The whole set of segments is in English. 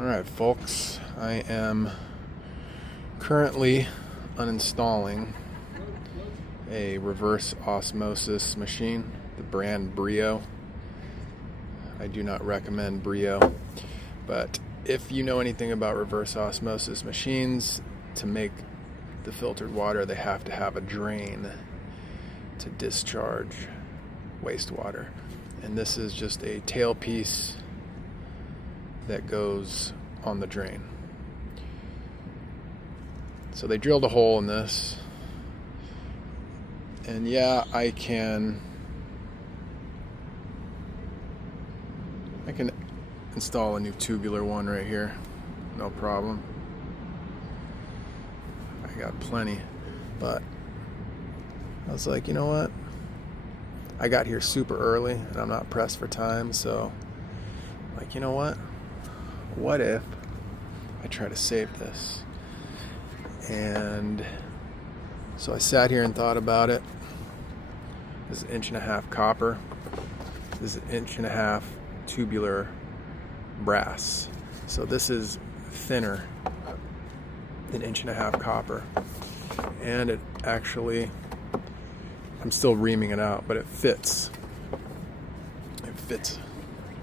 Alright folks, I am currently uninstalling a reverse osmosis machine, the brand Brio. I do not recommend Brio, but if you know anything about reverse osmosis machines, to make the filtered water they have to have a drain to discharge wastewater, and this is just a tailpiece that goes on the drain. So they drilled a hole in this, and yeah, I can install a new tubular one right here, no problem. I got plenty, but I was like, you know what, I got here super early and I'm not pressed for time, so like, you know what if I try to save this? And so I sat here and thought about it. This is 1.5 inch copper. This is 1.5 inch tubular brass. So this is thinner than 1.5 inch copper. And it actually, I'm still reaming it out, but it fits. It fits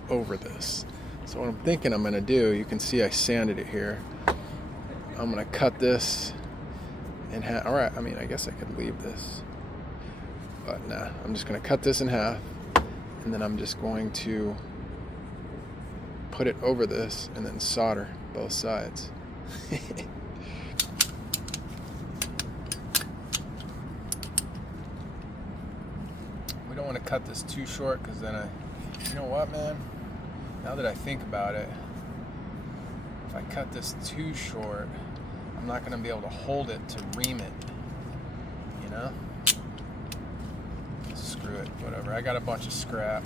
over this. So what I'm thinking I'm gonna do, you can see I sanded it here. I'm gonna cut this in half. Alright, I mean, I guess I could leave this, but nah, I'm just gonna cut this in half, and then I'm just going to put it over this and then solder both sides. We don't want to cut this too short, because then you know what, man? Now that I think about it, if I cut this too short, I'm not going to be able to hold it to ream it, you know? Screw it, whatever. I got a bunch of scrap.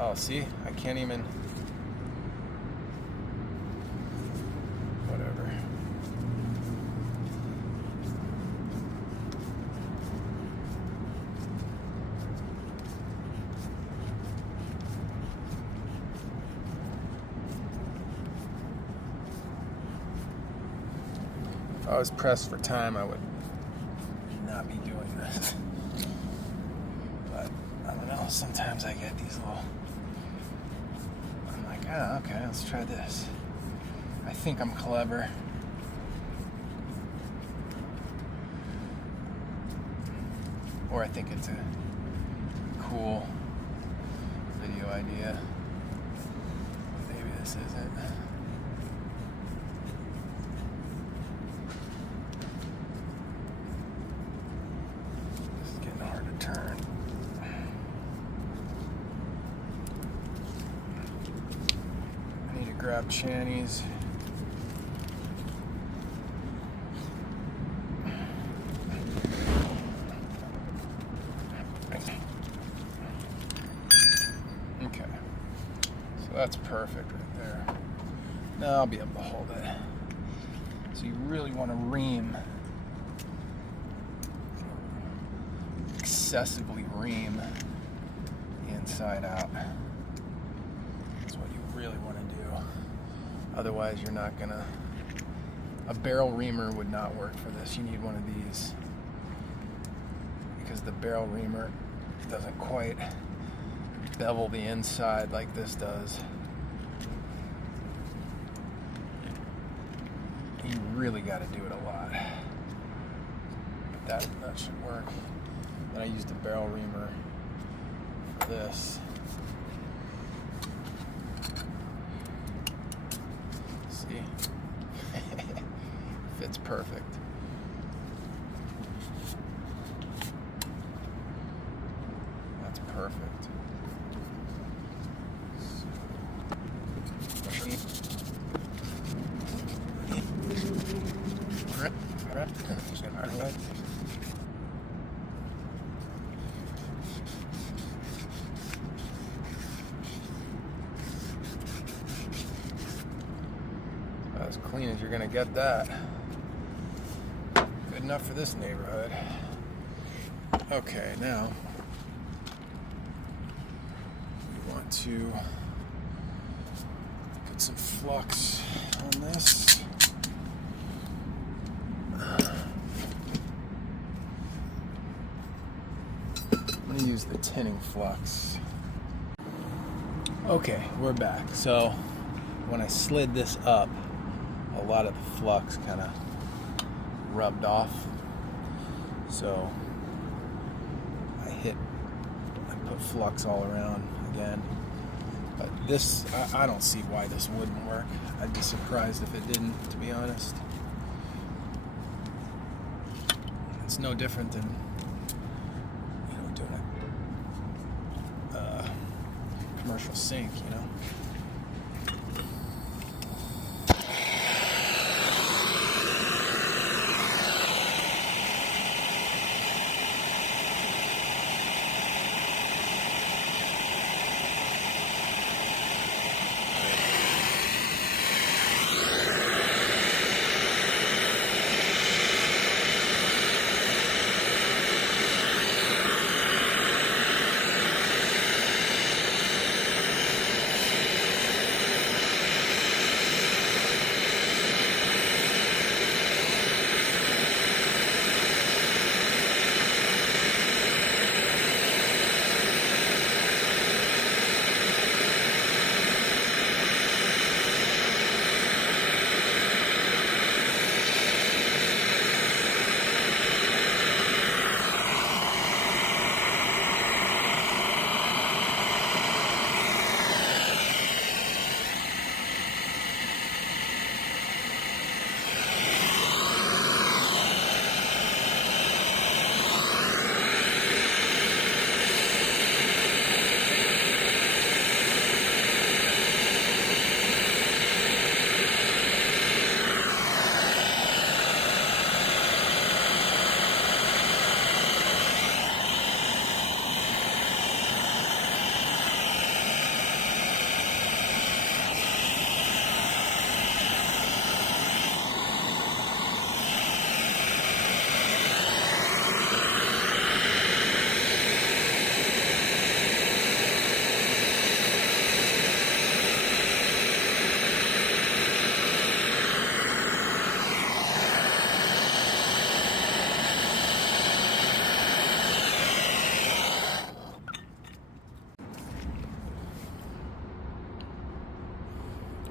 Oh, see? I can't even... Whatever. If I was pressed for time, I would not be doing this. But I don't know, sometimes I get these little... I'm like, oh, okay, let's try this. I think I'm clever. Or I think it's a cool video idea. Maybe this isn't. Turn. I need to grab Channy's. Okay, so that's perfect right there. Now I'll be able to hold it. So you really want to ream, excessively ream the inside out. That's what you really want to do. Otherwise you're not gonna, a barrel reamer would not work for this. You need one of these, because the barrel reamer doesn't quite bevel the inside like this does. You really got to do it a lot. That should work. Then I used the barrel reamer for this. See? Fits perfect. That's perfect. As clean as you're gonna get that. Good enough for this neighborhood. Okay, now we want to Put some flux on this. I'm going to use the tinning flux. Okay, we're back. So when I slid this up, a lot of the flux kind of rubbed off. So I put flux all around again. But this, I don't see why this wouldn't work. I'd be surprised if it didn't, to be honest. It's no different than, doing a commercial sink,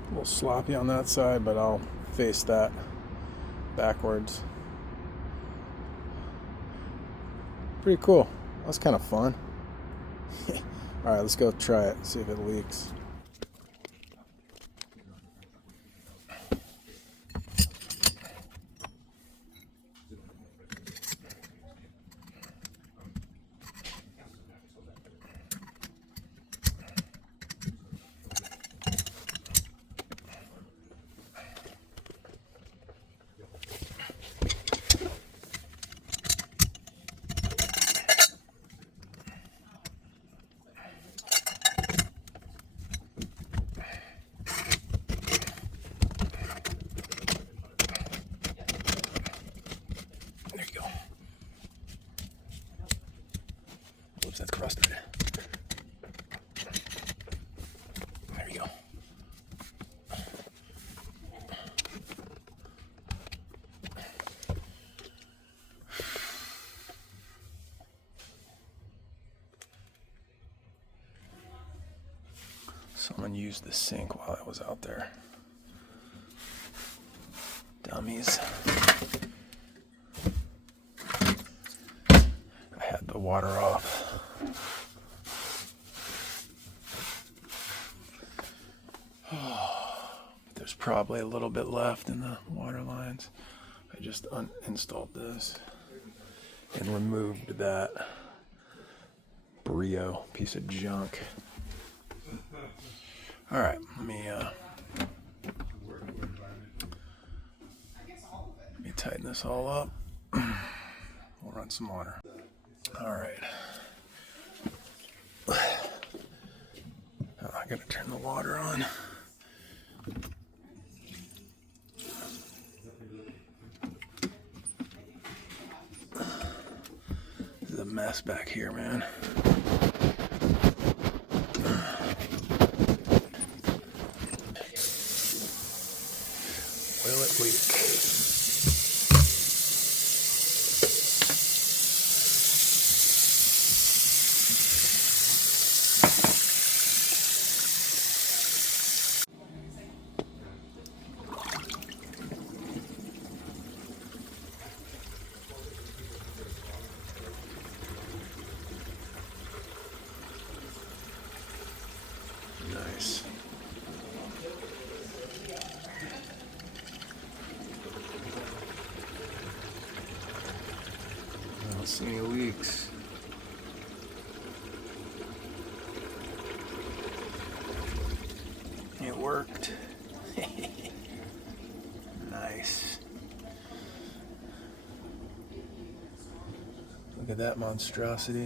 A little sloppy on that side, but I'll face that backwards. Pretty cool. That's kind of fun. Alright, let's go try it, see if it leaks. That's crusted. There we go. Someone used the sink while I was out there. Dummies. I had the water off. There's probably a little bit left in the water lines. I just uninstalled this and removed that Brio piece of junk. All right, let me tighten this all up. We'll run some water. All right. I gotta turn the water on. This is a mess back here, man. it leak. Nice. I don't see any leaks. It worked. Nice. Look at that monstrosity.